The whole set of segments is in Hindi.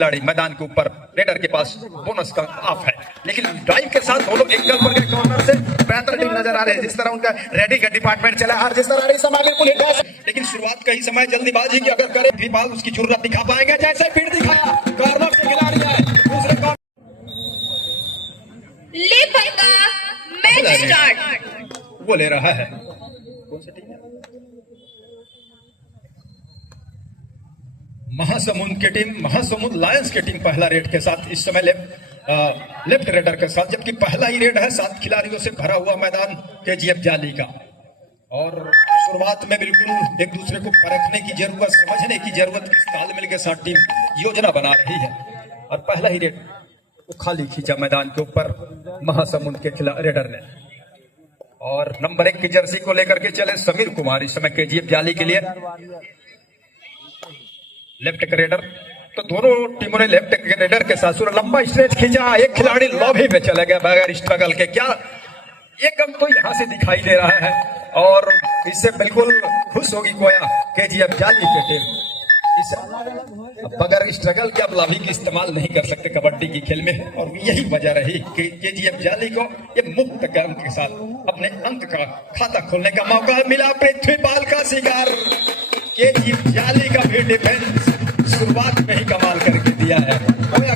खिलाड़ी मैदान के ऊपर रेडर के पास बोनस का ऑफ है, लेकिन ड्राइव के साथ दोनों एंगल पर गए कॉर्नर से बेहतर टीम नजर आ रही है। जिस तरह उनका रेडी का डिपार्टमेंट चला और जिस तरह लेकिन शुरुआत का ही समय जल्दीबाजी की अगर करे भी बाल उसकी जरूरत दिखा पाएंगे, जैसे फिर दिखाया कॉर्नर से खिलाड़ी है दूसरे कॉर्नर मैच स्टार्ट वो ले रहा है। कौन सी टीम है? महासमुंद की टीम, महासमुंद लायंस की टीम पहला रेड के साथ इस समय लेफ्ट रेडर के साथ, जबकि पहला ही रेड है 7 खिलाड़ियों से भरा हुआ मैदान केजीएफ जाली का। और शुरुआत में बिल्कुल एक दूसरे को परखने की जरूरत, समझने की जरूरत, किस तालमेल के साथ टीम योजना बना रही है। और पहला ही रेड वो खाली खींचा मैदान के ऊपर महासमुंद के खिलाड़ी रेडर ने। और नंबर 1 की जर्सी को लेकर के चले समीर कुमार इस समय केजीएफ जाली के लिए लेफ्ट के रेडर। तो दोनों टीमों ने लेफ्ट के रेडर के साथ लंबा स्ट्रेच खींचा, एक खिलाड़ी लॉबी में चला गया बगैर स्ट्रगल के। क्या एक अंक तो यहां से दिखाई दे रहा है और इससे बिल्कुल खुश होगी कोया केजीएफ जाली की टीम। बगैर स्ट्रगल के अब लॉबी की इस्तेमाल नहीं कर सकते कबड्डी की खेल में, और यही वजह रही कि केजीएफ जाली को ये मुफ्त के अंक के साथ अपने अंक का खाता खोलने का मौका मिला। पृथ्वीपाल का शिकार केजीएफ जाली का भी डिफेंस शुरुआत में ही कमाल करके दिया है।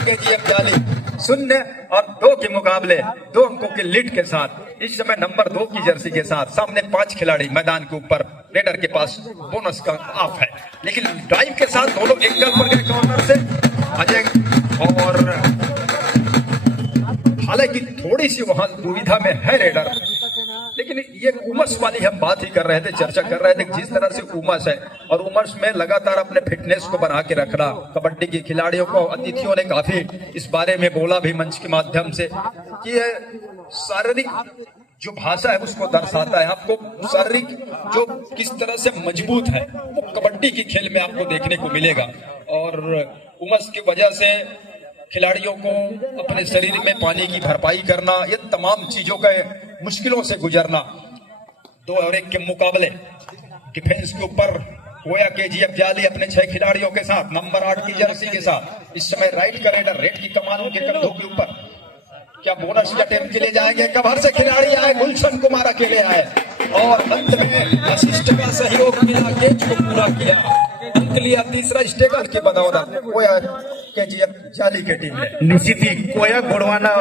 केजीएफ जाली 0 और 2 के मुकाबले 2 अंकों के लीड के साथ इस समय नंबर 2 की जर्सी के साथ सामने 5 खिलाड़ी मैदान के ऊपर रेडर के पास बोनस का ऑफ है, लेकिन ड्राइव के साथ दोनों एंगल पर गए कॉर्नर से अजय। और हालांकि थोड़ी सी वहां दुविधा में है रेडर, लेकिन ये उमस वाली हम बात ही कर रहे थे, चर्चा कर रहे थे जिस तरह से उमस है और उमस में लगातार अपने फिटनेस को बना के रखना। कबड्डी के खिलाड़ियों को अतिथियों ने काफी इस बारे में बोला भी मंच के माध्यम से कि शारीरिक जो भाषा है उसको दर्शाता है। आपको शारीरिक जो किस तरह से मजबूत है वो कबड्डी की खेल में आपको देखने को मिलेगा। और उमस की वजह से खिलाड़ियों को अपने शरीर में पानी की भरपाई करना, ये तमाम चीजों के मुश्किलों से गुजरना। 2 और 1 के मुकाबले डिफेंस के ऊपर गोया केजीएफ जाली अपने 6 खिलाड़ियों के साथ नंबर 8 की जर्सी के साथ इस समय राइट का रेडर रेड की कमानों के कंधों के ऊपर। क्या बोनस अटेम्प्ट के लिए जाएंगे? कबर से खिलाड़ी आए, गुलशन कुमार अकेले आए और अंत में असिस्ट का सहयोग मिला, कैच को पूरा किया, अंक लिया तीसरा स्टेगल के बदौलत कोया केजीएफ जाली की टीम ने। निश्चित ही कोया गोड़वाना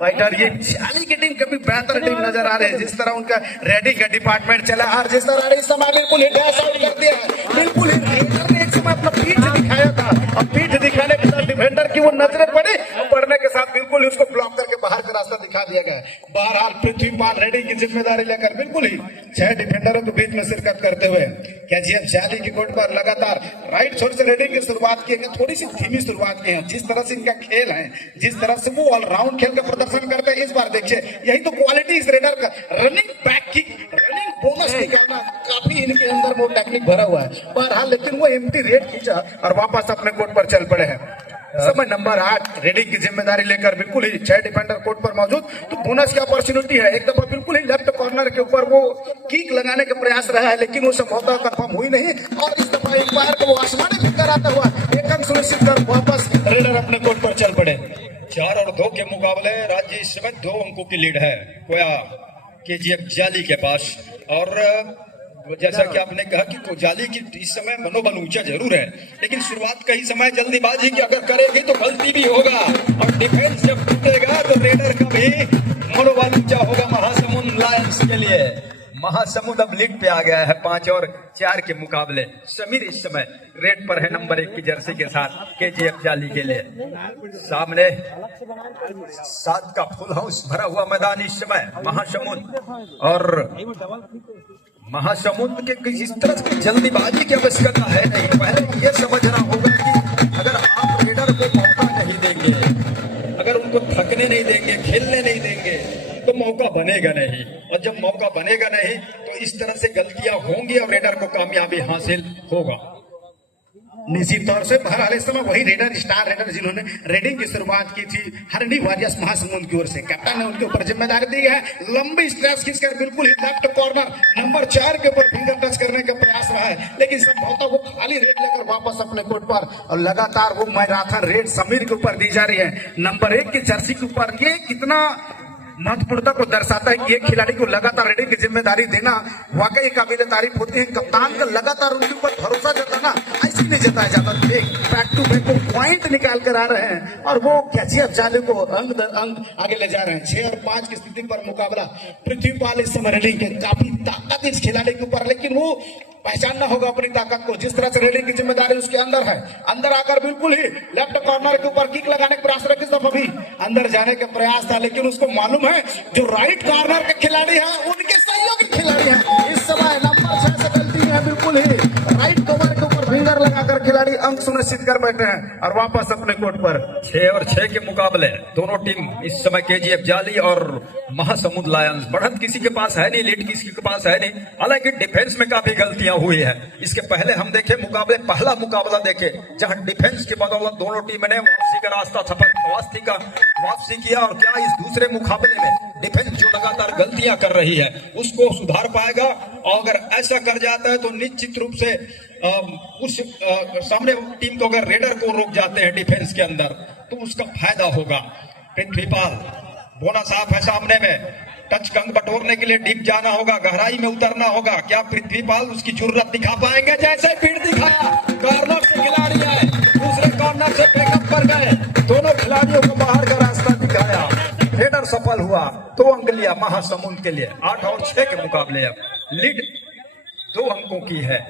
फाइटर ये जाली की टीम कभी बेहतर टीम नजर आ रही है। जिस तरह उनका रेडी का डिपार्टमेंट चला और जिस तरह इस समय बिल्कुल ही डैश आउट कर दिया, बिल्कुल ही रेडर ने एक समय अपना पीठ दिखाया था और पीठ दिखाने के साथ डिफेंडर की वो नजरें पड़ी, पड़ने के साथ बिल्कुल ही उसको ब्लॉक करके बाहर का रास्ता दिखा दिया गया। बहरहाल पृथ्वीपाल रेडी की जिम्मेदारी लेकर बिल्कुल ही 6 डिफेंडरों के बीच में शिरकत करते हुए केजीएफ जाली की कोर्ट पर लगातार राइट छोर से रेडी की शुरुआत की है। थोड़ी सी धीमी शुरुआत की है, जिस तरह से इनका खेल है, जिस तरह से वो ऑलराउंड खेल का प्रदर्शन करते हैं, इस बार देखिए यही तो क्वालिटी इस रेडर का। Running back kick, running bonus निकालना, काफी इनके अंदर वो टेक्निक भरा हुआ है। बहरहाल लेकिन वो एम्प्टी रेड खींचा और वापस अपने कोर्ट पर चल पड़े हैं। समय नंबर 8 रेडी की जिम्मेदारी लेकर बिल्कुल ही 6 डिफेंडर कोर्ट पर मौजूद। तो बोनस की अपॉर्चुनिटी है, एक दफा बिल्कुल ही लेफ्ट कॉर्नर के ऊपर वो किक लगाने का प्रयास रहा है, लेकिन वो संभवतः कंफर्म हुई नहीं और इस दफा एक बार को वो आसमानी फिर कराता हुआ एक अंक सुनिश्चित कर वापस रेडर अपने कोर्ट पर चल पड़े। 4 और 2 के मुकाबले राज्य इस समय 2 अंकों की लीड है कोया केजीएफ जाली के पास। और जैसा कि आपने कहा कि जाली की इस समय मनोबल ऊंचा जरूर है, लेकिन शुरुआत का ही समय जल्दीबाजी की अगर करेगी तो गलती भी होगा और डिफेंस जब टूटेगा तो रेडर का भी मनोबल ऊंचा होगा। महासमुंद लायंस के लिए महासमुंद अब लीड पे आ गया है 5 और 4 के मुकाबले। समीर इस समय रेड पर है नंबर 1 की जर्सी के साथ केजीएफ जाली के लिए। सामने 7 का फुल हाउस भरा हुआ मैदान इस समय महासमुंद। और महासमुंद के इस तरह की जल्दीबाजी की आवश्यकता है नहीं, पहले ये समझना होगा कि अगर आप रेडर को मौका नहीं देंगे, अगर उनको थकने नहीं देंगे, खेलने नहीं देंगे तो मौका बनेगा नहीं, और जब मौका बनेगा नहीं तो इस तरह से गलतियां होंगी और रेडर को कामयाबी हासिल होगा। निश्चित तौर से बहरहाल इस समय वही रेडर, स्टार रेडर जिन्होंने रेडिंग की शुरुआत की थी हरणी वॉरियर्स महासमुंद की ओर से, कैप्टन ने उनके ऊपर जिम्मेदारी दी है। लंबी स्ट्रेस खींचकर बिल्कुल ही लेफ्ट कॉर्नर नंबर 4 के ऊपर फिंगर टच करने का प्रयास रहा है, लेकिन संभवतः वो खाली रेड लेकर वापस अपने कोर्ट पर, और लगातार वो मैराथन रेड समीर के ऊपर दी जा रही है, नंबर 1 की जर्सी के ऊपर। ये कितना महत्वपूर्णता को दर्शाता है कि एक खिलाड़ी को लगातार रेडिंग की जिम्मेदारी देना वाकई काबिल तारीफ होती है। कप्तान का लगातार उनके ऊपर भरोसा जताना ऐसे नहीं जताया जाता। बैक टू बैक को पॉइंट निकाल कर आ रहे हैं और वो कैचियप जाले को अंग दर अंग आगे ले जा रहे हैं। 6 और 5 की स्थिति पर मुकाबला। पृथ्वीपाल इस समय रेडिंग के काफी ताकत इस खिलाड़ी के ऊपर, लेकिन वो पहचानना होगा अपनी ताकत को। जिस तरह से रेडिंग की जिम्मेदारी उसके अंदर है, अंदर आकर बिल्कुल ही लेफ्ट कॉर्नर के ऊपर किक लगाने का प्रयास रखी, सब अभी अंदर जाने का प्रयास था, लेकिन उसको मालूम है जो राइट कॉर्नर के खिलाड़ी हैं उनके सहयोगी खिलाड़ी हैं। इस समय नंबर 6 से गलती है, बिल्कुल ही राइट कवर के ऊपर फिंगर लगाकर खिलाड़ी अंक सुनिश्चित कर बैठे हैं और वापस अपने कोर्ट पर। 6 और 6 के मुकाबले दोनों टीम इस समय केजीएफ जाली और महासमुंद लायंस। बढ़त किसी के पास है नहीं, लीड किसी के पास है नहीं, हालांकि डिफेंस में काफी गलतियां हुई है। इसके पहले हम देखे मुकाबले, पहला मुकाबला देखे जहां डिफेंस की बदौलत दोनों टीम ने वापसी का रास्ता वापसी किया, और क्या इस दूसरे मुकाबले में डिफेंस जो लगातार गलतियां कर रही है उसको सुधार पाएगा, और अगर ऐसा कर जाता है तो निश्चित रूप से उस सामने टीम को अगर रेडर को रोक जाते हैं डिफेंस के अंदर तो उसका फायदा होगा। पृथ्वीपाल बोनस आप है सामने में, टच कंग बटोरने के लिए डीप जाना होगा, गहराई में उतरना होगा। क्या पृथ्वीपाल उसकी जरूरत दिखा पाएंगे? जैसे पीठ दिखाया, कॉर्नर से खिलाड़ी आए, दूसरे कॉर्नर से बैकअप पर गए, दोनों खिलाड़ियों को बाहर का रास्ता दिखाया, रेडर सफल हुआ। 2 अंक लिया महासमुंद के लिए। 8 और 6 के मुकाबले अब लीड 2 अंकों की है।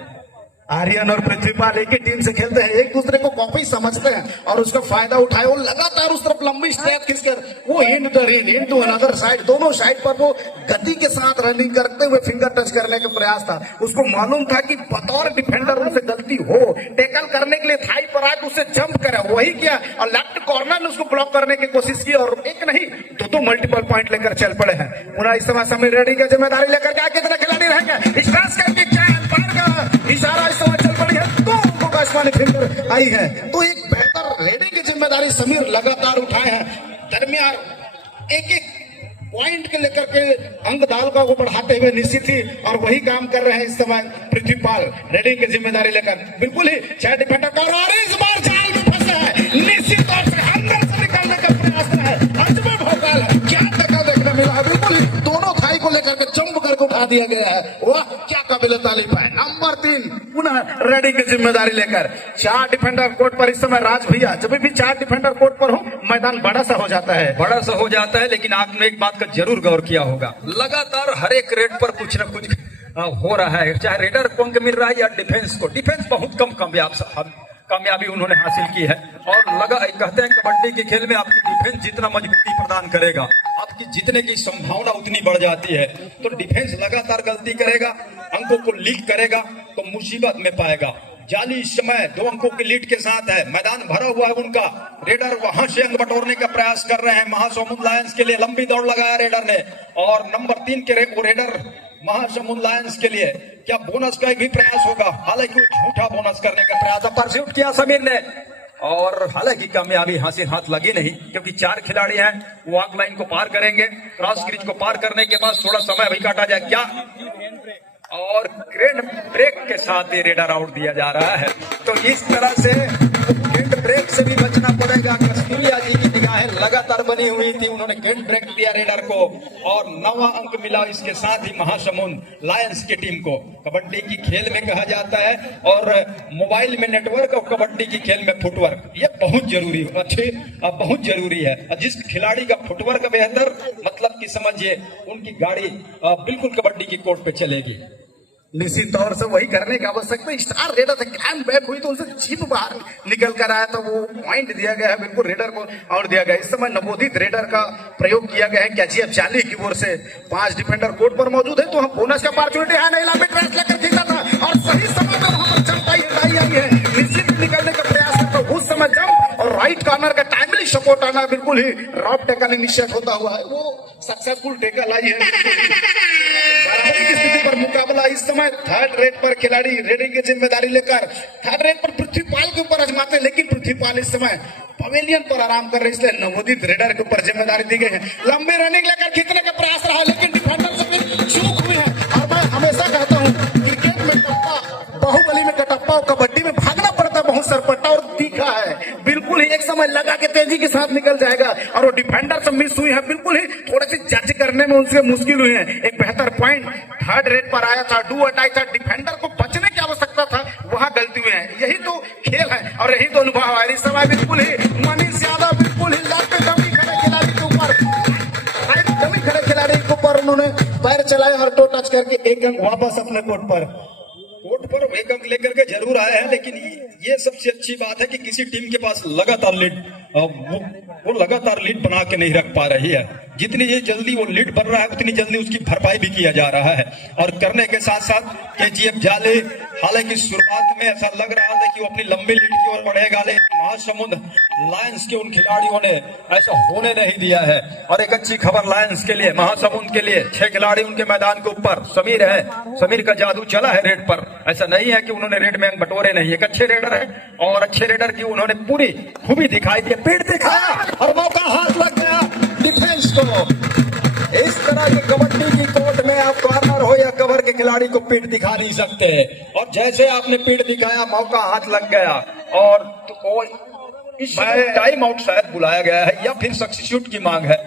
आर्यन और पृथ्वीपाल एक ही टीम से खेलते हैं, एक दूसरे को कॉपी समझते हैं और उसका फायदा उठाए। वो लगातार उस तरफ लंबी स्ट्रेप खींचकर वो hind the Rin into another side, दोनों साइड पर वो गति के साथ रनिंग करते हुए फिंगर टच करने का प्रयास था। उसको मालूम था कि बतौर डिफेंडर उनसे गलती हो, टैकल करने के लिए थाई पर आके उसे जंप करे, वही किया और लेफ्ट कॉर्नर ने उसको ब्लॉक करने की कोशिश की और एक नहीं दो मल्टीपल पॉइंट लेकर चल पड़े हैं। पुनः इस समय समीर रेड्डी की जिम्मेदारी लेकर के कितने खिलाड़ी रहेंगे, स्ट्रेस करके इशारा इस समय चल पड़ी है, 2 अंकों का आसमानी फिंगर आई है। तो एक बेहतर रेडिंग की जिम्मेदारी समीर लगातार उठाए हैं। दरमियान एक पॉइंट के लेकर के अंक दालका को बढ़ाते हुए निश्चित ही, और वही काम कर रहे हैं इस समय पृथ्वीपाल रेडिंग की जिम्मेदारी लेकर। बिल्कुल ही 6 डिफेंडर का, और इस बार जाल में फंसे हैं, निश्चित तौर से अंदर से निकालने का प्रयास है। अजमेर भोकाल क्या टक्कर देखने मिला है, बिल्कुल ही दोनों थाई को लेकर के जंप करके उठा दिया गया है। वाह क्या काबिल तारीफ है। नंबर 3 पुनः रेडिंग की जिम्मेदारी लेकर। 4 डिफेंडर कोर्ट पर इस समय। राज भैया, जब भी 4 डिफेंडर कोर्ट पर हो मैदान बड़ा सा हो जाता है, लेकिन आपने एक बात का जरूर गौर किया होगा, लगातार हर एक रेड पर कुछ न कुछ हो रहा है, चाहे रेडर को अंक मिल रहा है या डिफेंस को। डिफेंस बहुत कम कामयाबी उन्होंने हासिल की है, और कहते हैं कबड्डी के खेल में आपकी डिफेंस जितना मजबूती प्रदान करेगा, आपकी जीतने की संभावना उतनी बढ़ जाती है। तो डिफेंस लगातार गलती करेगा, अंकों को लीक करेगा तो मुसीबत में पाएगा। जाली इस समय 2 अंकों की लीड के साथ है, मैदान भरा हुआ है उनका। रेडर वहां से अंक बटोरने का प्रयास कर रहे हैं महासमुंद लायंस के लिए। लंबी दौड़ लगाया रेडर ने, और नंबर 3 के रेडर महासमुंद लायंस के लिए क्या बोनस का भी प्रयास होगा? हालांकि वो झूठा बोनस करने का प्रयास परस्यूट किया समीर ने, और हालांकि कामयाबी हाथ लगी नहीं, क्योंकि 4 खिलाड़ी हैं, वॉक लाइन को पार करेंगे। क्रॉस क्रीज को पार करने के बाद थोड़ा समय भी काटा जाए क्या, और ग्रैंड ब्रेक के साथ ही रेडर आउट दिया जा रहा है। तो इस तरह से ग्रैंड ब्रेक से भी बचना पड़ेगा। कस्तूरिया जी की निगाहें लगातार बनी हुई थी, उन्होंने ग्रैंड ब्रेक दिया रेडर को, और 9वां अंक मिला इसके साथ ही महासमुंद लायंस की टीम को। कबड्डी की खेल में कहा जाता है, और मोबाइल में नेटवर्क और कबड्डी की खेल में फुटवर्क, ये बहुत जरूरी है। जिस खिलाड़ी का फुटवर्क बेहतर, मतलब कि समझिए उनकी गाड़ी बिल्कुल कबड्डी की कोर्ट पे चलेगी। निश्चित तौर से वही करने की आवश्यकता। स्टार रेडर से क्लैम बैक हुई तो उनसे चिप बाहर निकल कर आया, तो वो पॉइंट दिया गया है, बिल्कुल रेडर को आउट दिया गया। इस समय नवोदित रेडर का प्रयोग किया गया है कैचीएफ जाली की ओर से। 5 डिफेंडर कोर्ट पर मौजूद है, तो हम बोनस का अपॉर्चुनिटी है, नहीं लंबी ट्रेस लेकर जीता था, और सही समय में वहां पर चमकाई आई है, निश्चित निकलने का प्रयास है। तो उस समय जंप और राइट कॉर्नर का टाइमली सपोर्ट आना, बिल्कुल ही रॉप टेकल इनिशिएट होता हुआ है, वो सक्सेसफुल टेकल आई है। बराबरी की स्थिति पर मुकाबला इस समय थर्ड रेट पर खिलाड़ी रेडिंग की जिम्मेदारी लेकर थर्ड रेट पर पृथ्वीपाल के ऊपर आजमाते हैं, लेकिन पृथ्वीपाल इस समय पवेलियन पर आराम कर रहे, इसलिए नवोदित रेडर के ऊपर जिम्मेदारी दी गई है। लंबी रनिंग लेकर खींचने का प्रयास रहा, लेकिन डिफेंडर से भी चूक हुई है। और मैं हमेशा कहता हूँ क्रिकेट में टप्पा, बाहुबली में कटप्पा और कबड्डी में भागना पड़ता है बहुत सरपट्टा, और दिखा है बिल्कुल ही एक समय लगा के तेजी के साथ निकल जाएगा, और वो डिफेंडर से मिस हुई है, बिल्कुल ही थोड़े से जज करने में उनसे मुश्किल हुई है। एक बेहतर पॉइंट थर्ड रेट पर आया था, डू अटाई था, डिफेंडर को बचने की आवश्यकता था, वहां गलती हुई है। यही तो खेल है और यही तो अनुभव है। इस समय बिल्कुल ही मनीष यादव बिल्कुल ही लाते डमी खड़े खिलाड़ी के ऊपर, डमी खड़े खिलाड़ी के ऊपर उन्होंने पैर चलाए और टो टच करके एक अंक वापस अपने कोर्ट पर एक अंक लेकर के जरूर आए हैं, लेकिन ये सबसे अच्छी बात है कि किसी टीम के पास लगातार लीड वो लगातार लीड बना के नहीं रख पा रही है। जितनी ये जल्दी वो लीड बन रहा है उतनी जल्दी उसकी भरपाई भी किया जा रहा है, और करने के साथ साथ केजीएफ जाले, हालांकि शुरुआत में ऐसा लग रहा था कि वो अपनी लंबी लीड की ओर बढ़ेगा, लेकिन महासमुंद लायंस के उन खिलाड़ियों ने ऐसा होने नहीं दिया है। और एक अच्छी खबर लायंस के लिए, महासमुंद के लिए, 6 खिलाड़ी उनके मैदान के ऊपर। समीर है, समीर का जादू चला है रेड पर, ऐसा नहीं है कि उन्होंने रेड में अंक बटोरे नहीं। एक अच्छे रेडर है और अच्छे रेडर की उन्होंने पूरी खूबी दिखाई दी, पीठ दिखाया और मौका हाथ लग गया डिफेंस को। इस तरह की कबड्डी की कोर्ट में आप कॉर्नर हो या कवर के खिलाड़ी को पीठ दिखा नहीं सकते, और जैसे आपने पीठ दिखाया मौका हाथ लग गया, और तो इस टाइम आउट शायद बुलाया गया है या फिर सब्स्टिट्यूट की मांग है,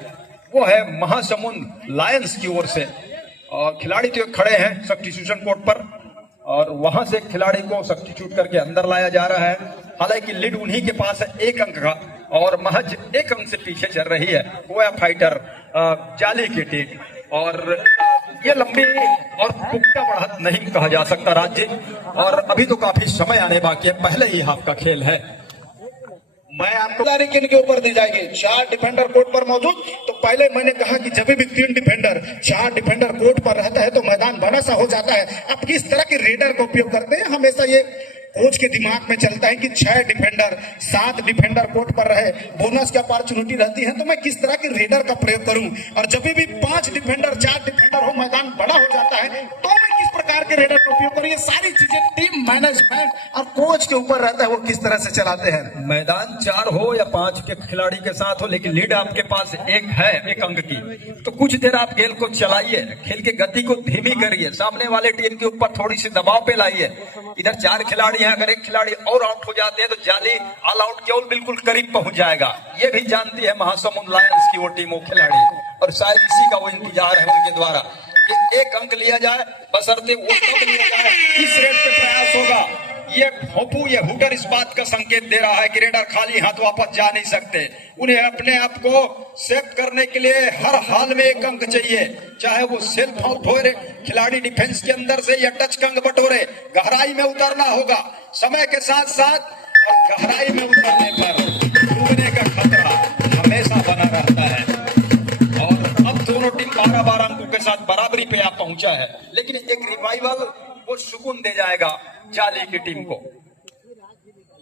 वो है महासमुंद लायंस की ओर से। और खिलाड़ी तो खड़े हैं सब्स्टिट्यूशन कोर्ट पर, और वहां से खिलाड़ी को सब्स्टिट्यूट करके अंदर लाया जा रहा है। हालांकि लीड उन्हीं के पास है 1 अंक का, और महज 1 अंक से पीछे चल रही है गोया फाइटर जाली की टीम। और ये लंबी और पुख्ता बढ़त नहीं कहा जा सकता राज्य, और अभी तो काफी समय आने बाकी है, पहले ही हाफ का खेल है। मैं आपको किन के ऊपर दी जाएगी, 4 डिफेंडर कोर्ट पर मौजूद। तो पहले मैंने कहा कि जब भी 3 डिफेंडर 4 डिफेंडर कोर्ट पर रहता है तो मैदान बड़ा सा हो जाता है। अब किस तरह के रेडर का उपयोग करते हैं, हमेशा ये कोच के दिमाग में चलता है कि 6 डिफेंडर 7 डिफेंडर कोर्ट पर रहे, बोनस की अपॉर्चुनिटी रहती है, तो मैं किस तरह के रेडर का प्रयोग करूं। और जब भी 5 डिफेंडर 4 डिफेंडर हो, मैदान बड़ा हो जाता है, तो मैं किस प्रकार के रेडर का उपयोग करूं। ये सारी चीजें टीम मैनेजमेंट और कोच के ऊपर रहता है, वो किस तरह से चलाते हैं। मैदान 4 हो या 5 के खिलाड़ी के साथ हो, लेकिन लीड आपके पास एक है 1 अंक की, तो कुछ देर आप खेल को चलाइए, खेल की गति को धीमी करिए, सामने वाले टीम के ऊपर थोड़ी सी दबाव पे लाइए। इधर 4 खिलाड़ी हैं, अगर एक खिलाड़ी और आउट हो जाते हैं तो जाली ऑल आउट केवल बिल्कुल करीब पहुंच जाएगा। ये भी जानती है महासमुंद लायंस की वो टीम, वो खिलाड़ी, और शायद इसी का वो इंतजार है उनके द्वारा कि 1 अंक लिया जाए, बशर्ते वो कब लिया जाए, इस रेड पे प्रयास होगा। ये होपू, ये हुटर इस बात का संकेत दे रहा है कि रेडर खाली हाथ वापस जा नहीं सकते, उन्हें अपने आप को सेव करने के लिए हर हाल में 1 अंक चाहिए, चाहे वो सेल्फ आउट हो रहे खिलाड़ी डिफेंस के अंदर से या टच का अंक बटोरे। गहराई में उतरना होगा समय के साथ साथ, और गहराई में उतरने पर डूबने का खतरा हमेशा बना रहता है। और अब दोनों टीम 12-12 अंकों के साथ बराबरी पे आप पहुंचा है, लेकिन एक रिवाइवल वो सुकून दे जाएगा जाली की टीम को।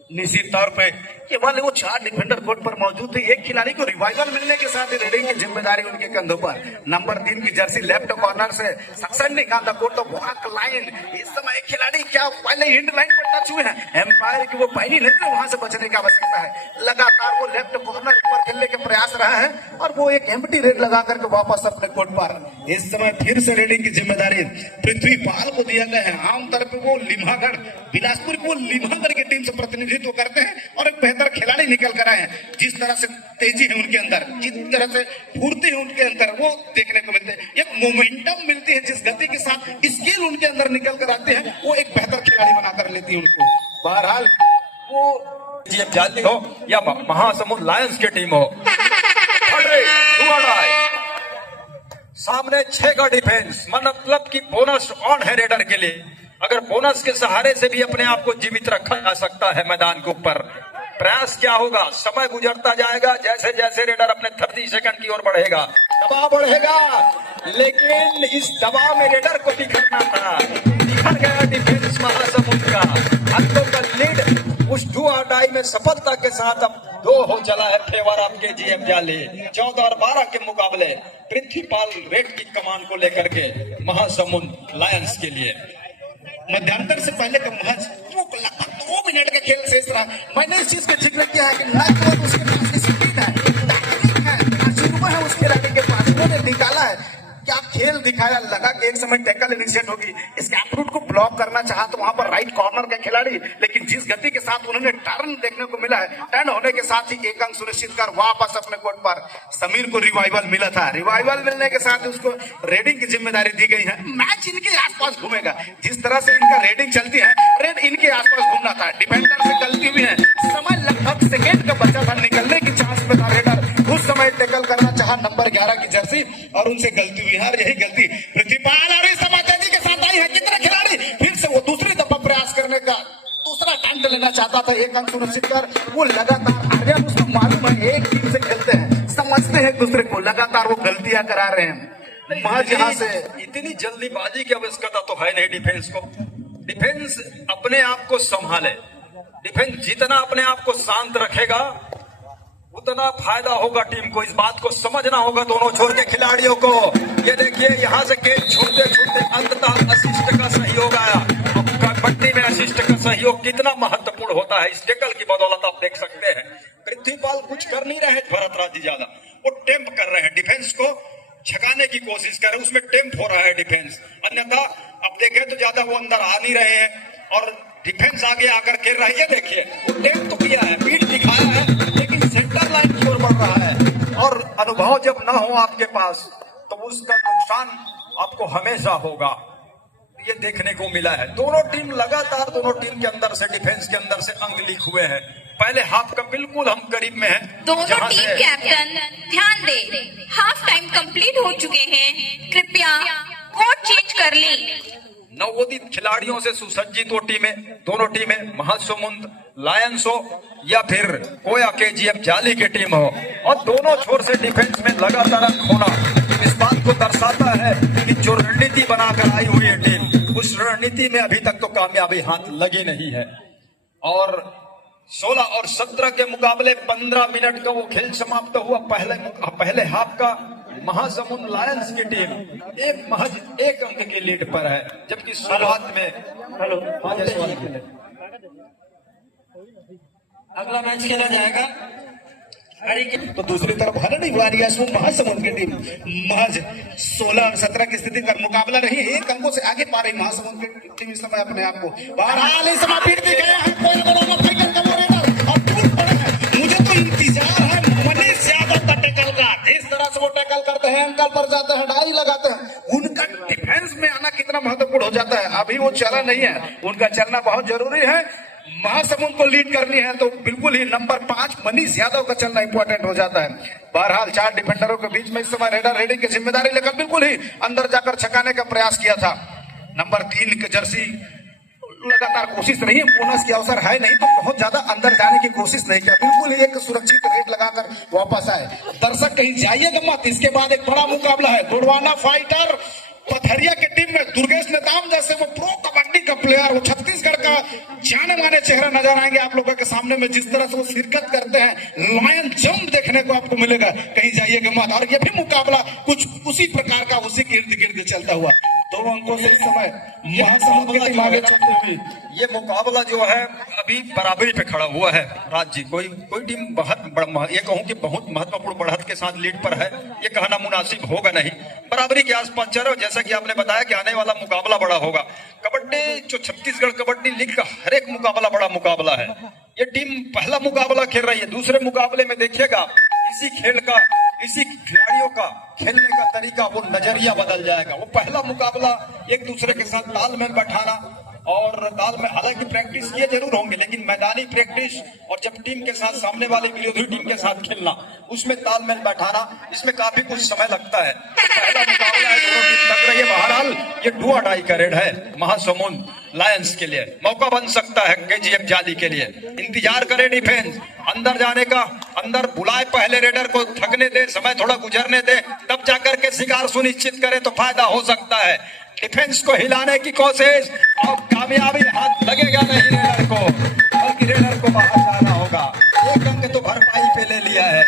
निश्चित तौर पे ये वाले वो 4 डिफेंडर कोर्ट पर मौजूद थे, एक खिलाड़ी को रिवाइवल मिलने के साथ ही रेडिंग की जिम्मेदारी उनके कंधों पर। नंबर 3 की जर्सी लेफ्ट कॉर्नर से सक्सेस निकालता कोर्ट तो वॉक लाइन। इस समय खिलाड़ी क्या पहले एंड लाइन पर टच हुए हैं, एम्पायर की वो पहली नहीं, वहां से बचने की आवश्यकता है। लगातार वो लेफ्ट कॉर्नर पर खेलने के प्रयास रहा है, और वो एक एम्प्टी रेड लगा करके वापस अपने कोर्ट पर। इस समय फिर से रेडिंग की जिम्मेदारी पृथ्वीपाल को दिया गया है। आमतौर पर वो लिम्हागढ़ बिलासपुर को लिम्हागढ़ की टीम से प्रतिनिधित्व करते हैं, और एक बेहतर खिलाड़ी निकल कर आए हैं। जिस तरह से तेजी है उनके अंदर, जिस तरह से फुर्ती है उनके अंदर, वो देखने को मिलते हैं। एक मोमेंटम मिलती है, जिस गति के साथ स्किल उनके अंदर निकल कर आते हैं, वो एक बेहतर खिलाड़ी बनाकर लेती है उनको। बहरहाल वो जीएम जाली हो या महासमुंद लायंस की टीम हो, सामने 6 का डिफेंस, मतलब कि बोनस ऑन है रेडर के लिए। अगर बोनस के सहारे से भी अपने आप को जीवित रखा जा सकता है मैदान के ऊपर, प्रयास क्या होगा, समय गुजरता जाएगा, जैसे जैसे रेडर अपने 30 सेकंड की ओर बढ़ेगा, दबाव बढ़ेगा, लेकिन इस दबाव में रेडर को बिखरना था। बिखर गया डिफेंस महासमुंद का, अंकों का लीड उस डू और डाई में सफलता के साथ अब 2 हो चला है फेवर आपके जीएम जाली। 14 और 12 के मुकाबले पृथ्वीपाल रेड की कमान को लेकर के महासमुंद लायंस के लिए। मध्यांतर से पहले का महज लगभग 2 मिनट का खेल शेष रहा। मैंने इस चीज का जिक्र किया है कि न केवल उसके पास डिसिप्लिन है, तजुर्बा है उसके खिलाड़ी के पास, उन्होंने निकाला है क्या खेल दिखाया। लगा कि एक समय टैकल इनिशिएट होगी, स्कैप रूट को ब्लॉक करना चाहा तो वहां पर राइट कॉर्नर का खिलाड़ी, लेकिन जिस गति के साथ उन्होंने टर्न देखने को मिला है, टर्न होने के साथ ही एक अंक सुनिश्चित कर वापस अपने कोर्ट पर। समीर को रिवाइवल मिला था, रिवाइवल मिलने के साथ उसको रेडिंग की जिम्मेदारी दी गई है। मैच इनके आसपास घूमेगा, जिस तरह से इनका रेडिंग चलती है, रेड इनके आसपास घूमना था। डिफेंडर से गलती हुई है, समय लगभग सेकेंड का बचा था, निकलने की चांस में था रेडर, उस समय टैकल करना चाहा नंबर 11 की जर्सी और उनसे गलती हुई है। यही गलती पृथ्वीपाल और इस समय तेजी के साथ आई है। कितना खिलाड़ी फिर से वो दूसरी दफा प्रयास करने का दूसरा टाइम लेना चाहता था, एक अंक सुनिश्चित कर वो लगातार आर्यन, उसको मालूम है एक टीम से खेलते हैं, समझते हैं एक दूसरे को, लगातार वो गलतियां करा रहे हैं। महज यहाँ से इतनी जल्दीबाजी की आवश्यकता तो है नहीं डिफेंस को। डिफेंस अपने आप को संभाले, डिफेंस जितना अपने आप को शांत रखेगा उतना फायदा होगा टीम को। इस बात को समझना होगा दोनों छोर के खिलाड़ियों को। ये देखिए यहाँ से कैच छोड़ते छोड़ते अंततः असिस्ट का सहयोग आया। अब कबड्डी में असिस्ट का सहयोग कितना महत्वपूर्ण होता है, इस टैकल की बदौलत आप देख सकते हैं। पृथ्वीपाल कुछ कर नहीं रहे भरत राज जी ज्यादा, वो टेम्प कर रहे हैं, डिफेंस को छकाने की कोशिश कर रहे हैं, उसमें टेम्प हो रहा है डिफेंस। अन्यथा अब देखें तो ज्यादा वो अंदर आ नहीं रहे हैं और डिफेंस आगे आकर खेल रही है। देखिए वो टेम्प तो किया है, बीट दिखाया है, लेकिन सेंटर लाइन की ओर बढ़ रहा है। और अनुभव जब ना हो आपके पास तो उसका नुकसान आपको हमेशा होगा, ये देखने को मिला है। दोनों टीम लगातार, दोनों टीम के अंदर से, डिफेंस के अंदर से अंक लीक हुए हैं। पहले हाफ का बिल्कुल हम करीब में हैं। दोनों टीम कैप्टन ध्यान दे, हाफ टाइम कंप्लीट हो चुके हैं, कृपया कोर्ट चेंज कर लें। नवोदित खिलाड़ियों से सुसज्जित वो टीमें, दोनों टीमें महासमुंद लायंस हो या फिर कोया केजीएफ जाली की टीम हो, और दोनों छोर से डिफेंस में लगातार अंक होना इस बात को दर्शाता है कि जो रणनीति बनाकर आई हुई है टीम, उस रणनीति में अभी तक तो कामयाबी हाथ लगी नहीं है। और 16 और 17 के मुकाबले 15 मिनट का वो खेल समाप्त हुआ। पहले हाफ का महासमुंद लायंस की टीम महज एक अंक की लीड पर है, जबकि शुरुआत में अगला मैच खेला जाएगा। तो दूसरी तरफ हरणी वारियर्स महासमुंद की टीम महज 16 और 17 की स्थिति कर मुकाबला रही, एक अंकों से आगे पा रही महासमुंद की टीम इस समय अपने आप को। बहरहाल इस समय पीटते गए हैं, मुझे तो इंतजार है मनीष यादव का टैकल का, जिस तरह से वो टैकल करते हैं, अंकल पर जाते हैं, डाई लगाते हैं, उनका डिफेंस में आना कितना महत्वपूर्ण हो जाता है। अभी वो चला नहीं है, उनका चलना बहुत जरूरी है। महासमुंद को लीड करनी है तो बिल्कुल ही नंबर 5 मनीष यादव का चलना इंपॉर्टेंट हो जाता है। बहरहाल 4 डिफेंडरों के बीच में इस समय रेडर रेडिंग की जिम्मेदारी लेकर बिल्कुल ही अंदर जाकर छकाने का प्रयास किया था। नंबर 3 की जर्सी लगातार कोशिश रही है, बोनस की अवसर है नहीं तो बहुत ज्यादा अंदर जाने की कोशिश नहीं किया, बिल्कुल ही एक सुरक्षित रेट लगाकर वापस आए। दर्शक कहीं जाइएगा मत, इसके बाद एक बड़ा मुकाबला है। गोडवाना फाइटर पथरिया की टीम में दुर्गेश नेताम जैसे वो प्रो कबड्डी का प्लेयर, वो छत्तीसगढ़ का जाने माने चेहरा नजर आएंगे आप लोगों के सामने में। जिस तरह से वो शिरकत करते हैं, लायन जंप देखने को आपको मिलेगा, कहीं जाइएगा मत। और ये भी मुकाबला कुछ उसी प्रकार का, उसी के इर्द गिर्द चलता हुआ 2 अंकों से इस समय महासमुंद की टीम आगे चलती हुई। ये मुकाबला जो है अभी बराबरी पे खड़ा हुआ है। राज जी, कोई टीम ये कहूं कि बहुत महत्वपूर्ण बढ़त के साथ लीड पर है, ये कहना मुनासिब होगा नहीं। बराबरी के आसपास चल रहे हो, जैसा कि आपने बताया कि आने वाला मुकाबला बड़ा होगा। कबड्डी जो छत्तीसगढ़ कबड्डी लीग का हर एक मुकाबला बड़ा मुकाबला है। ये टीम पहला मुकाबला खेल रही है, दूसरे मुकाबले में देखिएगा इसी खेल का, इसी खिलाड़ियों का खेलने का तरीका, वो नजरिया बदल जाएगा। वो पहला मुकाबला एक दूसरे के साथ तालमेल बैठाना, और तालमेल, हालांकि प्रैक्टिस किए जरूर होंगे, लेकिन मैदानी प्रैक्टिस और जब टीम के साथ, सामने वाले विरोधी टीम के साथ खेलना, उसमें तालमेल बैठाना, इसमें काफी कुछ समय लगता है। पहला मुकाबला है, दोनों टीम तक रही है। बहरहाल ये डू और डाई का रेड है महासमुंद लायंस के लिए, मौका बन सकता है केजीएफ जाली के लिए। इंतजार करे डिफेंस, अंदर जाने का, अंदर बुलाए, पहले रेडर को थकने दे, समय थोड़ा गुजरने दे, तब जाकर के शिकार सुनिश्चित करे तो फायदा हो सकता है। डिफेंस को हिलाने की कोशिश, और कामयाबी हाथ लगेगा नहीं रेडर को। बल्कि रेडर को बाहर जाना होगा। एक अंक तो भरपाई पे ले लिया है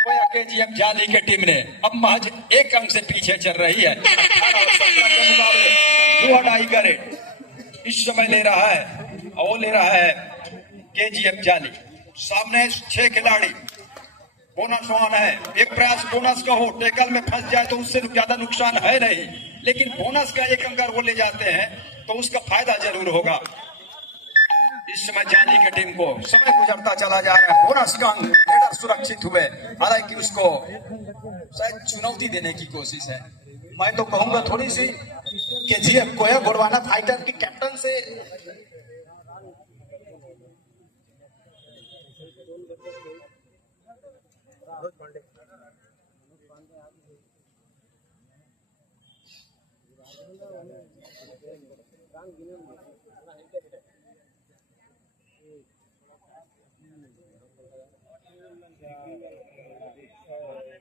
गोया केजीएफ जाली के टीम ने। अब महज एक अंक से पीछे चल रही है। 18 और 17 के मुकाबले 2 का रेट इस समय ले रहा है और वो ले रहा है केजीएफ जाली। सामने 6 खिलाड़ी, बोनस ऑन है। एक प्रयास बोनस का हो, टेकल में फंस जाए तो उससे ज्यादा नुकसान है नहीं, लेकिन बोनस का एक अंक वो ले जाते हैं तो उसका फायदा जरूर होगा। इस समय जाली की टीम को समय गुजरता चला जा रहा है। बोनस का अंक रेडर सुरक्षित हुए, हालांकि उसको शायद चुनौती देने की कोशिश है। मैं तो कहूंगा थोड़ी सी केजीएफ को है गोडवाना फाइटर की कैप्टन से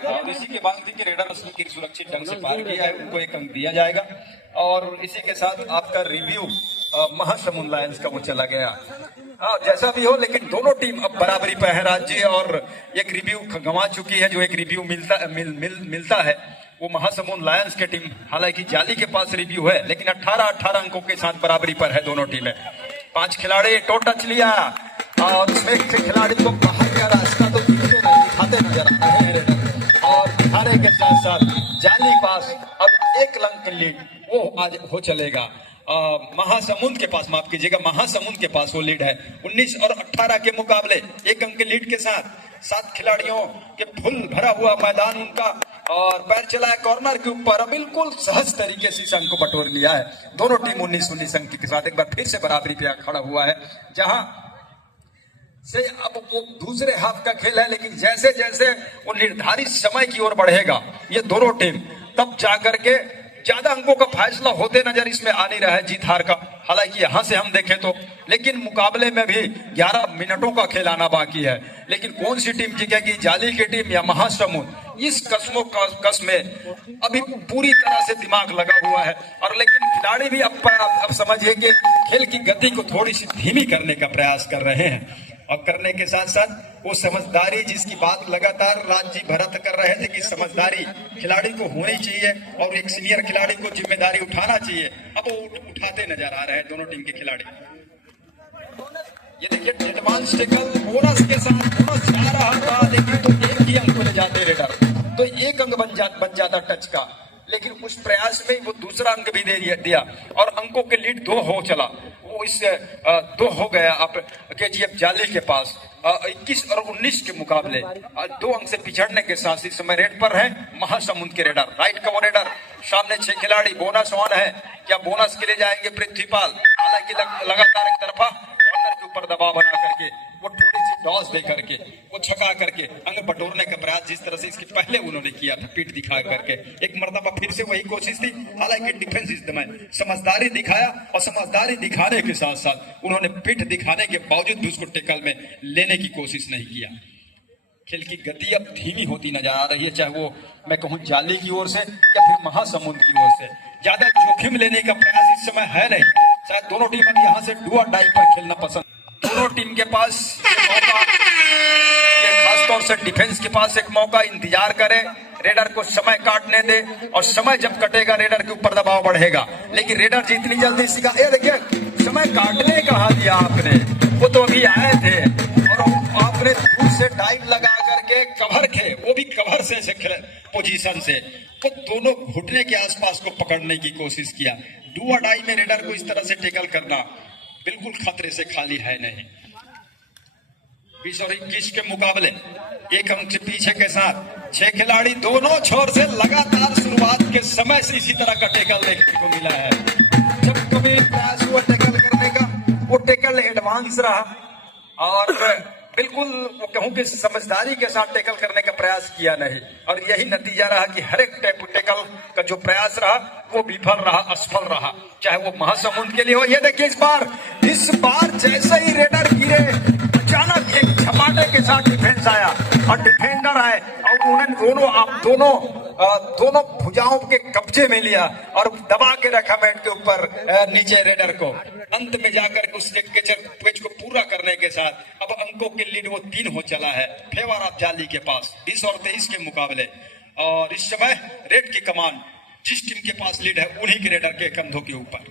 और इसी के बाद देखिए रेडर की सुरक्षित ढंग से पार किया है, उनको एक अंक दिया जाएगा। और इसी के साथ आपका रिव्यू महासमुंद लायंस का वो चला गया। जैसा भी हो, लेकिन दोनों टीम अब बराबरी पर है राज्य, और एक रिव्यू गंवा चुकी है। जो एक रिव्यू मिलता है वो महासमुंद लायंस की टीम, हालांकि जाली के पास रिव्यू है, लेकिन 18 अंकों के साथ बराबरी पर है दोनों टीमें। 5 खिलाड़ी टो टच लिया और उसमें से खिलाड़ी को बाहर का रास्ता तो दिखाते नजर आ रहे हैं रेडर। और दिखाने के साथ साथ जाली पास अब 1 अंक की लीड वो आज हो चलेगा महासमुंद के पास, माफ कीजिएगा, महासमुंद के पास वो लीड है 19 और 18 के मुकाबले 1 अंक के लीड के साथ। 7 खिलाड़ियों के फुल भरा हुआ मैदान उनका, और पैर चलाया कॉर्नर के ऊपर, बिल्कुल सहज तरीके से इस अंक को बटोर लिया है। दोनों टीम 19-19 अंक के साथ एक बार फिर से बराबरी पे खड़ा हुआ है। जहां से अब वो दूसरे हाफ का खेल है, लेकिन जैसे जैसे वो निर्धारित समय की ओर बढ़ेगा ये दोनों टीम, तब जाकर के ज्यादा अंकों का फैसला होते नजर इसमें आ नहीं रहा है जीत हार का। हालांकि यहां से हम देखें तो, लेकिन मुकाबले में भी 11 मिनटों का खेल आना बाकी है। लेकिन कौन सी टीम जीतेगी, जाली की टीम या महासमुंद, इस कस में अभी पूरी तरह से दिमाग लगा हुआ है। और लेकिन खिलाड़ी भी अब समझिए कि खेल की गति को थोड़ी सी धीमी करने का प्रयास कर रहे हैं, और करने के साथ साथ वो समझदारी जिसकी बात लगातार राज्य भरत कर रहे थे कि समझदारी खिलाड़ी को होनी चाहिए और एक सीनियर खिलाड़ी को जिम्मेदारी उठाना चाहिए, अब वो उठाते नजर आ रहे हैं दोनों टीम के खिलाड़ी। ये देखिए एडवांस टेकल बोनस के साथ बोनस जा रहा था, लेकिन तो 1 ही अंक ले जाते रेडर, तो 1 अंक बन जाता टच का। लेकिन उस प्रयास में वो दूसरा अंक भी दे दिया और अंकों के लीड 2 हो चला, वो इससे 2 हो गया अब केजीएफ जाली के पास। 21 और 19 के मुकाबले 2 अंक से पिछड़ने के साथ इस समय रेड पर है महासमुंद के रेडर। राइट का वो रेडर, सामने 6 खिलाड़ी, बोनस ऑन है। क्या बोनस के लिए जाएंगे पृथ्वीपाल? हालांकि लगातार एक तरफा कॉर्नर के ऊपर दबाव बना करके वो थोड़ी सी टॉस दे करके वो छका करके अंक बटोरने का प्रयास जिस तरह से इसके पहले उन्होंने किया था, पीठ दिखा करके एक मर्तबा फिर से वही कोशिश थी। हालांकि डिफेंस इस समय समझदारी दिखाया, और समझदारी दिखाने के साथ साथ उन्होंने पीठ दिखाने के बावजूद भी उसको टेकल में लेने की कोशिश नहीं किया। खेल की गति अब धीमी होती नजर आ रही है, चाहे वो मैं कहूं जाली की ओर से या फिर महासमुंद की ओर से। ज्यादा जोखिम लेने का प्रयास इस समय है नहीं, शायद दोनों टीम अब यहाँ से डू और डाई पर खेलना पसंद। दोनों टीम के पास मौका, खासतौर से डिफेंस के पास एक मौका, इंतजार करे, रेडर को समय काटने दे, और समय जब कटेगा रेडर के ऊपर दबाव बढ़ेगा। लेकिन रेडर जितनी जल्दी सीखा, ये देखिए समय काटने कहा दिया आपने, वो तो अभी आए थे और आपने दूर से डाइव लगा करके कवर खे, वो भी कवर से पोजीशन से वो दोनों घुटने के आसपास को पकड़ने की कोशिश किया। डू और डाई में रेडर को इस तरह से टेकल करना बिल्कुल खतरे से खाली है नहीं। 20 और 21 के मुकाबले 1 अंक से पीछे के साथ 6 खिलाड़ी दोनों छोर से लगातार शुरुआत के समय से इसी तरह का टेकल देखने को मिला है। जब कभी प्रयास हुआ टेकल करने का, वो टेकल एडवांस रहा, और बिल्कुल वो कहूं कि समझदारी के साथ टेकल करने का प्रयास किया नहीं, और यही नतीजा रहा कि हर एक टेकल का जो प्रयास रहा वो विफल रहा, असफल रहा, चाहे वो महासमुंद के लिए हो। ये देखिए इस बार जैसे ही रेडर गिरे, अचानक एक झपाटे के साथ डिफेंस आया और डिफेंडर आए, और उन्होंने दोनों दोनों भुजाओं के कब्जे में लिया और दबा के रखा मैट के ऊपर नीचे रेडर को। अंत में जाकर के उसने पेज को पूरा करने के साथ अब अंकों की लीड वो 3 हो चला है फेवर ऑफ जाली के पास 20 और 23 के मुकाबले। और इस समय रेड की कमान जिस टीम के पास लीड है उन्हीं के रेडर के कंधों के ऊपर।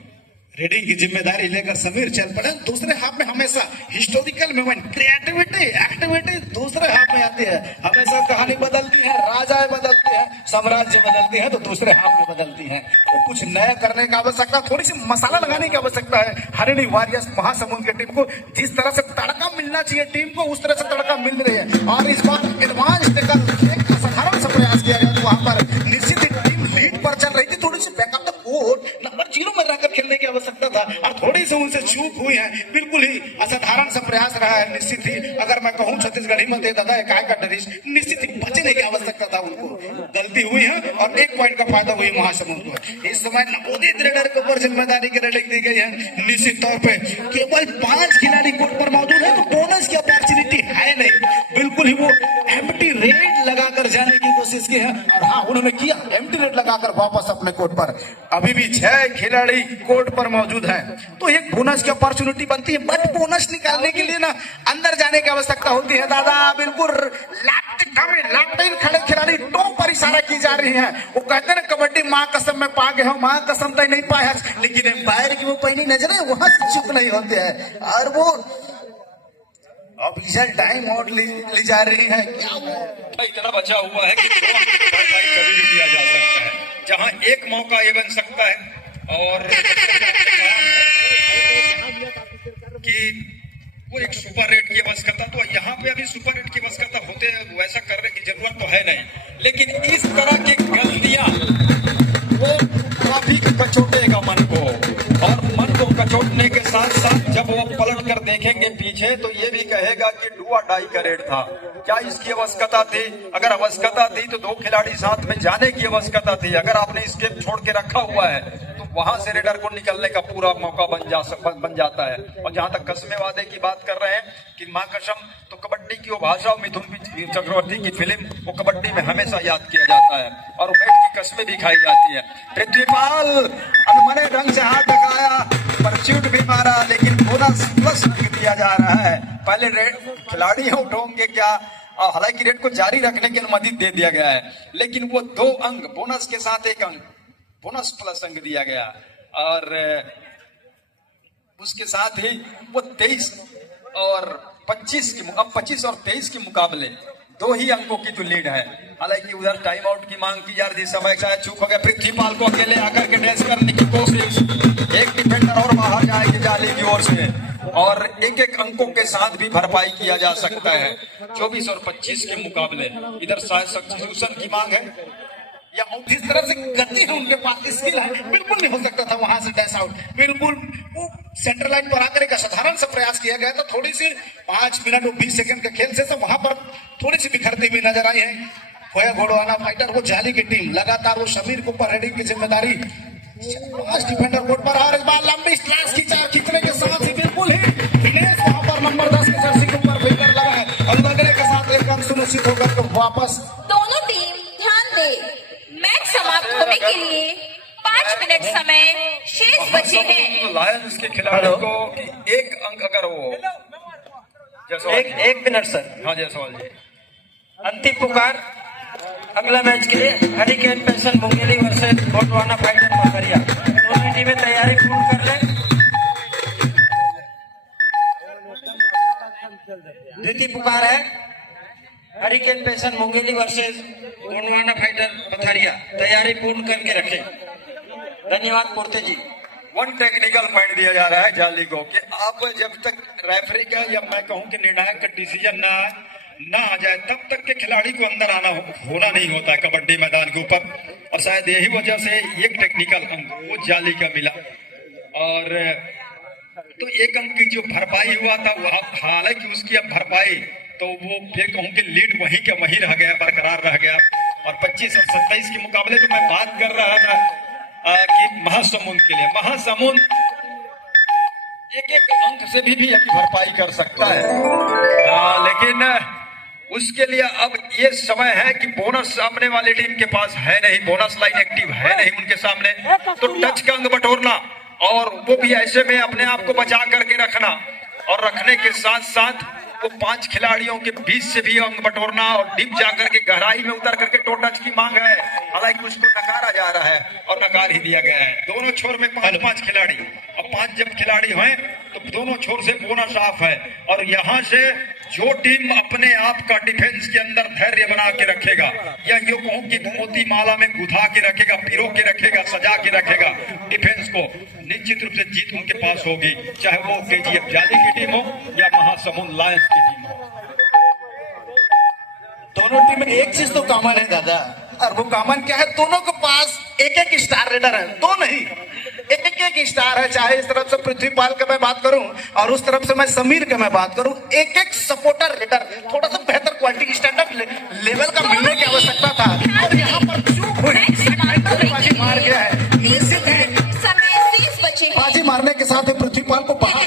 रेडिंग की जिम्मेदारी लेकर समीर चल पड़े। दूसरे हाफ में हमेशा हिस्टोरिकल मूवमेंट, क्रिएटिविटी, एक्टिविटी दूसरे हाफ में आती है। हमेशा कहानी बदलती है, राजाएं बदलती है, साम्राज्य बदलती है तो दूसरे हाफ में बदलती है। तो कुछ नया करने की आवश्यकता, थोड़ी सी मसाला लगाने की आवश्यकता है। हरिणी वॉरियर्स महासमुंद की टीम को जिस तरह से तड़का मिलना चाहिए टीम को उस तरह से तड़का मिल रही है। और इस बार एडवांस देकर एक असाधारण सा प्रयास किया गया तो वहां पर निश्चित ही टीम लीड पर चल रही थी। थोड़ी सी बैकअप द कोर्ट नंबर 0 में रहकर खेलने की आवश्यकता था और थोड़ी सी उनसे चूक हुई है। बिल्कुल ही असाधारण सा प्रयास रहा है। निश्चित ही अगर मैं कहूं छत्तीसगढ़ी में दे दादा एक का डरिश निश्चित ही बचने की आवश्यकता था। उनको गलती हुई है और 1 पॉइंट का फायदा हुई महासमुंद को। इस समय नवोदित रेडर के ऊपर जिम्मेदारी की रेडिंग दी गई है। निश्चित तौर पर केवल 5 खिलाड़ी कोर्ट पर मौजूद है तो बोनस की अपॉर्चुनिटी है नहीं। बिल्कुल ही वो एम्प्टी रेड लगाकर जाने की कोशिश की है और हाँ उन्होंने किया, एम्प्टी रेड लगाकर वापस अपने कोर्ट पर। अभी भी 6 खिलाड़ी कोर्ट पर मौजूद हैं तो एक बोनस की अपॉर्चुनिटी बनती है। बट बोनस निकालने के लिए ना अंदर जाने की आवश्यकता होती है दादा। बिल्कुल लापता खड़े खिलाड़ी टो पर इशारा की जा रही है। वो कहते हैं ना कबड्डी माँ कसम में पा गए हो, माँ कसम तो नहीं पाया, लेकिन एम्पायर की वो पहली नजर है वहां से चुप नहीं होते हैं और वो ऑफिशियल टाइम आउट ली जा रही है। क्या इतना बचा हुआ है कि कभी भी किया जा सकता है। जहां एक मौका ये बन सकता है और कि वो एक सुपर रेट की आवश्यकता, तो यहाँ पे अभी सुपर रेट की आवश्यकता होते वैसा करने की जरूरत तो है नहीं, लेकिन इस तरह की गलतियां वो काफी कचोटेगा मन को और मन को कचोटने के साथ साथ जब वो पलट कर देखेंगे पीछे तो ये भी कहेगा कि डू और डाई का रेट था। क्या इसकी आवश्यकता थी? अगर आवश्यकता थी तो 2 खिलाड़ी साथ में जाने की आवश्यकता थी। अगर आपने स्केप छोड़ के रखा हुआ है तो वहां से रेडर को निकलने का पूरा मौका बन जाता है। और जहां तक कसमे वादे की बात कर रहे हैं कि मां कसम, तो कबड्डी की वो भाषा मिथुन चक्रवर्ती की फिल्म वो कबड्डी में हमेशा याद किया जाता है और मैच की कसमें भी खाई जाती है। पृथ्वीपाल अनमने ढंग से हाथ लगाया, परच्यूट भी मारा, लेकिन बोनस प्लस दिया जा रहा है। पहले रेड खिलाड़ी आउट होंगे क्या? हालांकि रेड को जारी रखने की अनुमति दे दिया गया है, लेकिन वो 2 अंक बोनस के साथ 1 अंक बोनस प्लस अंक दिया गया और उसके साथ ही वो 23 और 25 की, अब 25 और 23 के मुकाबले 2 ही अंकों की जो लीड है। हालांकि उधर टाइम आउट की मांग की जा रही थी, समय शायद चूक हो गया। पृथ्वीपाल को अकेले आकर के ड्रेस करने की कोशिश, एक डिफेंडर और बाहर जाएगी जाली की ओर से और 1-1 अंकों के साथ भी भरपाई किया जा सकता है 24 और 25 के मुकाबले। इधर शायद सब्स्टिट्यूशन की मांग है या जिस तरह से गति है उनके पास, स्किल है, बिल्कुल नहीं हो सकता था वहां से डैश आउट। बिल्कुल वो सेंटर लाइन पर आकर एक साधारण सा प्रयास किया गया था। थोड़ी सी 5 मिनट और 20 सेकंड के खेल से वहां पर थोड़ी सी बिखरती हुई नजर आई है। खोया घोड़वाना फाइटर वो जाली की टीम लगातार वो शमीर के ऊपर रेडिंग की जिम्मेदारी। 5 डिफेंडर कोर्ट पर और इस बार लंबी स्लैश खींचने के साथ ही बिल्कुल ही दिनेश वहां पर नंबर 10 के जर्सी के ऊपर फिल्टर लगा है और लगने के साथ एक अंक सुनिश्चित होकर के वापस। दोनों टीम ध्यान दे, मैच समाप्त होने के लिए 5 मिनट समय शेष बचे हैं। लायंस के खिलाड़ी को 1 अंक अगर वो एक मिनट सर। हाँ जयसवाल जी, अंतिम पुकार अगला मैच के लिए हरिकेन पेशन मुंगेली वर्सेस गोंडवाना फाइटर मकरिया। दोनों टीमें तैयारी पूर्ण कर लें। द्वितीय पुकार है हरिकेन पेशन मुंगेली वर्सेस गोंडवाना फाइटर पथरिया। तैयारी पूर्ण करके रखें। धन्यवाद मूर्ति जी। 1 टेक्निकल पॉइंट दिया जा रहा है जाली को कि आप जब तक रेफरी का या मैं कहूं कि निर्णायक का डिसीजन ना आ जाए तब तक के खिलाड़ी को अंदर होना नहीं होता है कबड्डी मैदान के ऊपर। और शायद यही वजह से 1 टेक्निकल अंक वो जाली का मिला और तो 1 अंक की जो भरपाई हुआ था हालांकि उसकी अब भरपाई तो वो फिर कहूं कि लीड वहीं के वहीं रह गया, बरकरार रह गया। और 25 और 27 के मुकाबले तो मैं बात कर रहा था कि महासमुंद के लिए, महासमुंद 1-1 अंक से भी अभी भरपाई कर सकता है। लेकिन उसके लिए अब ये समय है कि बोनस सामने वाली टीम के पास है नहीं, बोनस लाइन एक्टिव है नहीं उनके सामने, तो टच का अंग बटोरना और वो भी ऐसे में अपने आप को बचा करके रखना और रखने के साथ साथ वो 5 खिलाड़ियों के बीच से भी अंग बटोरना और डीप जाकर के गहराई में उतर करके टो टच की मांग है। हालांकि उसको नकारा जा रहा है और नकार ही दिया गया है। दोनों छोर में 5-5 खिलाड़ी, अब 5 जब खिलाड़ी हैं तो दोनों छोर से बोनस ऑफ है और यहाँ से जो टीम अपने आप का डिफेंस के अंदर धैर्य बना के रखेगा या यूं कहूं कि मोती माला में गुधा के रखेगा, पिरो के रखेगा, सजा के रखेगा डिफेंस को, निश्चित रूप से जीत उनके पास होगी, चाहे वो केजीएफ जाली की टीम हो या महासमुंद लायंस की टीम हो। दोनों टीम में एक चीज तो कॉमन है दादा, और वो कॉमन क्या है, दोनों के पास एक एक स्टार रेडर है, दो नहीं एक एक स्टार है। चाहे इस तरफ से पृथ्वीपाल का मैं बात करूं और उस तरफ से मैं समीर का मैं बात करूं, एक एक सपोर्टर रेडर थोड़ा सा बेहतर क्वालिटी स्टैंडर्ड लेवल का मिलने की आवश्यकता था और यहाँ पर चूक हुई, बाजी मार गया है। बाजी मारने के साथ पृथ्वीपाल को बाहर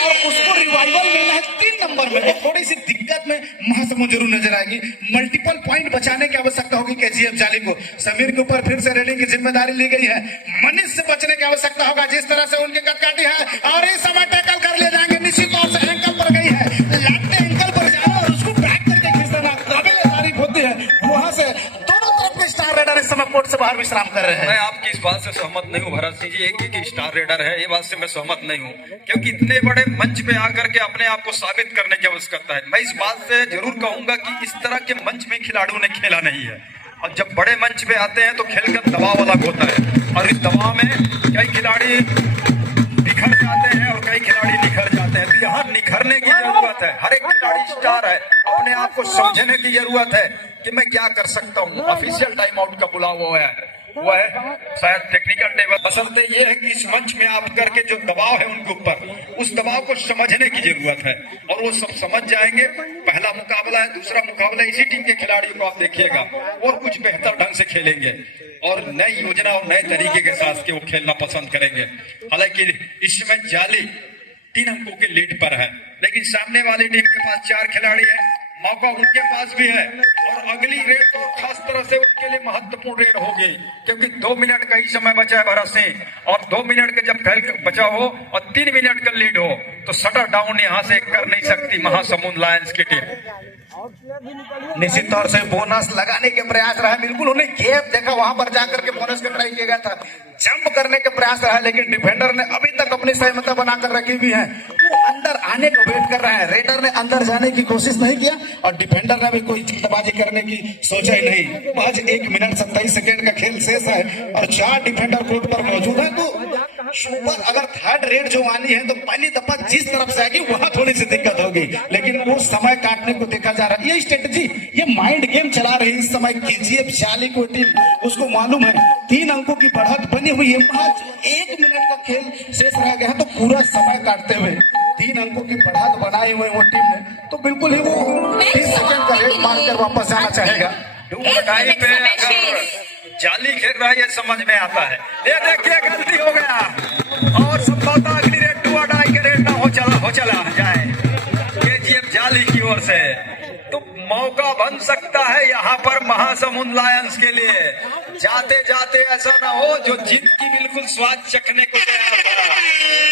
और उसको रिवाइवल मिलना है 3 नंबर में, थोड़ी सी दिक्कत में महासमुंद जरूर नजर आएगी। मल्टीपल पॉइंट बचाने की आवश्यकता होगी केजीएफ जाली को। समीर के ऊपर फिर से रेडिंग की जिम्मेदारी ली गई है, मनीष से बचने की आवश्यकता होगा, जिस तरह से उनके कटकाटी है और इस समय टैकल कर ले जाएंगे, निश्चित तौर से एंकल पर गई है, लगते एंकल पर जाओ और उसको बैक करके खींच देना, काबिल तारीफ होती है। वहां से दोनों तरफ के स्टार रेडर इस समय कोर्ट से बाहर विश्राम कर रहे हैं। मैं आपकी इस बात से सहमत नहीं हूँ भरत सिंह जी, एक ही स्टार रेडर है, ये बात से मैं सहमत नहीं हूँ, क्योंकि इतने बड़े मंच पे आकर के अपने आप को साबित करने की आवश्यकता है। मैं इस बात से जरूर कहूंगा कि इस तरह के मंच में खिलाड़ियों ने खेला नहीं है और जब बड़े मंच पे आते हैं तो खेल का दबाव अलग होता है और इस दबाव में कई खिलाड़ी बिखर जाते हैं और कई खिलाड़ी निखर जाते हैं। तो यहाँ निखरने की जरूरत है, हर एक खिलाड़ी स्टार है, अपने आप को समझने की जरूरत है कि मैं क्या कर सकता हूँ। ऑफिशियल टाइम आउट का बुलावा हुआ है, वो है शायद टेक्निकल टेबल, बशर्ते ये है कि इस मंच में आप करके जो दबाव है उनके ऊपर, उस दबाव को समझने की जरूरत है और वो सब समझ जाएंगे। पहला मुकाबला है, दूसरा मुकाबला इसी टीम के खिलाड़ियों को आप देखिएगा और कुछ बेहतर ढंग से खेलेंगे और नई योजना और नए तरीके के साथ के वो खेलना पसंद करेंगे। हालांकि इस समय जाली 3 अंकों के लीड पर है, लेकिन सामने वाली टीम के पास 4 खिलाड़ी है, मौका उनके पास भी है और अगली रेड तो खास तरह से उनके लिए महत्वपूर्ण रेड होगी, क्योंकि 2 मिनट का ही समय बचा है भरत सिंह और 2 मिनट का जब खेल बचा हो और 3 मिनट का लीड हो तो शटर डाउन यहाँ से कर नहीं सकती महासमुंद लायंस की टीम। निश्चित तौर से बोनस लगाने के प्रयास रहा, बिल्कुल उन्हें गैप देखा, वहां पर जाकर के बोनस का ट्राई किया गया था, जंप करने के प्रयास रहा, लेकिन डिफेंडर ने अभी तक अपनी सहमति बनाकर रखी हुई है, वो अंदर आने को वेट कर रहे हैं। रेडर ने अंदर जाने की कोशिश नहीं किया और डिफेंडर ने भी कोई जल्दबाजी करने की सोचा ही नहीं। महज 1 मिनट 27 सेकेंड का खेल शेष है और 4 डिफेंडर कोर्ट पर मौजूद है। तो सुपर अगर थर्ड रेड जो आनी है तो पहली दफा जिस तरफ से आएगी वहां थोड़ी सी दिक्कत होगी, लेकिन वो समय काटने को देखा जा रहा है। ये स्ट्रेटेजी, ये माइंड गेम चला रही है इस समय केजीएफ जाली को टीम, उसको मालूम है 3 अंकों की बढ़त बनी हुई है, महज 1 मिनट का खेल शेष रह गया है, तो पूरा समय काटते हुए 3 अंकों की बढ़त बनाई हुई वो टीम ने, तो बिल्कुल ही वो 30 सेकंड का रेड मारकर वापस जाना चाहेगा। टाइम पे जाली खेल रहा है ये समझ में आता है, ये देखिए गलती हो गया और संभवतः अगली रेड 2 अडाई के रेड ना हो चला जाए केजीएफ जाली की ओर से, तो मौका बन सकता है यहाँ पर महासमुंद लायंस के लिए। जाते जाते ऐसा ना हो जो जीत की बिल्कुल स्वाद चखने को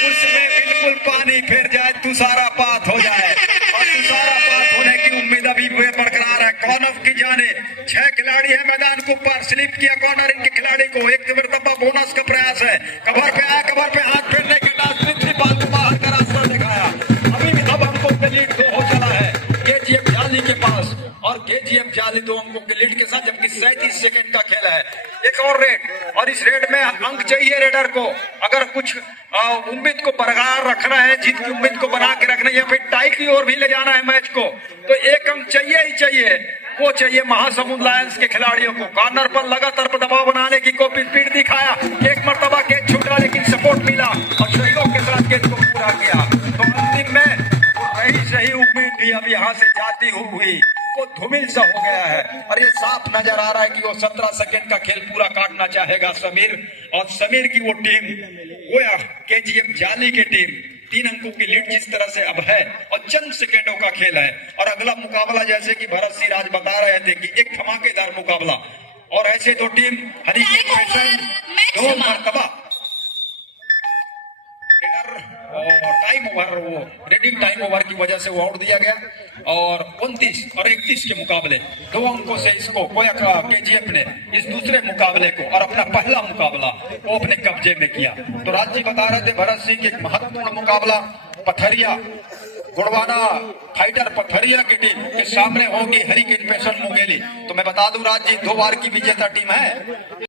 उसमें बिल्कुल पानी फिर जाए, तुषारापात हो जाए और तुषारापात होने की उम्मीद अभी बरकरार है। कॉर्नर की जाने 6 खिलाड़ी है मैदान के ऊपर, स्लिप किया कॉर्नर इनके खिलाड़ी को, एक मरतबा बोनस का प्रयास है, कवर पे आया, कवर पे हाथ फेरने के बाद पृथ्वीपाल को बाहर का रास्ता दिखाया। अभी अब हमको लीड 2 हो चला है केजीएफ जाली के पास और केजीएफ जाली 2 अंकों के लीड के साथ, जबकि 37 सेकंड का खेल है। एक और रेड और इस रेड में अंक चाहिए रेडर को, अगर कुछ उम्मीद को बरकरार रखना है, जीत की उम्मीद को बना के रखना है या फिर टाई की ओर भी ले जाना है मैच को, तो 1 अंक चाहिए ही चाहिए। वो चाहिए महासमुंद लायंस के खिलाड़ियों को। कॉर्नर पर लगातार दबाव बनाने की कोशिश स्पीड दिखाया, एक मरतबा कैच छूटा लेकिन सपोर्ट मिला और सहयोग के साथ कैच को पूरा किया। तो अंतिम में सही उम्मीद भी अब यहाँ से जाती हुई वो धूमिल सा हो गया है और ये साफ नजर आ रहा है कि वो 17 सेकंड का खेल पूरा काटना चाहेगा समीर, और समीर की वो टीम, वो केजीएफ जाली की टीम 3 अंकों की लीड जिस तरह से अब है और चंद सेकेंडों का खेल है। और अगला मुकाबला जैसे कि भरत सिंह आज बता रहे थे कि एक धमाकेदार मुकाबला, और ऐसे दो टीम हरिकेन पैशन दो मरतबा और टाइम ओवर, वो रेडिंग टाइम ओवर की वजह से वो आउट दिया गया। और 29 और 31 के मुकाबले 2 अंकों से इसको कोयका केजीएफ ने इस दूसरे मुकाबले को और अपना पहला मुकाबला वो अपने कब्जे में किया। तो राज जी बता रहे थे भरत सिंह के महत्वपूर्ण मुकाबला पथरिया गुड़वाना फाइटर पथरिया की टीम के सामने होगी हरिकेन पैशन मुंगेली। तो मैं बता दूं राज जी 2 बार की विजेता टीम है।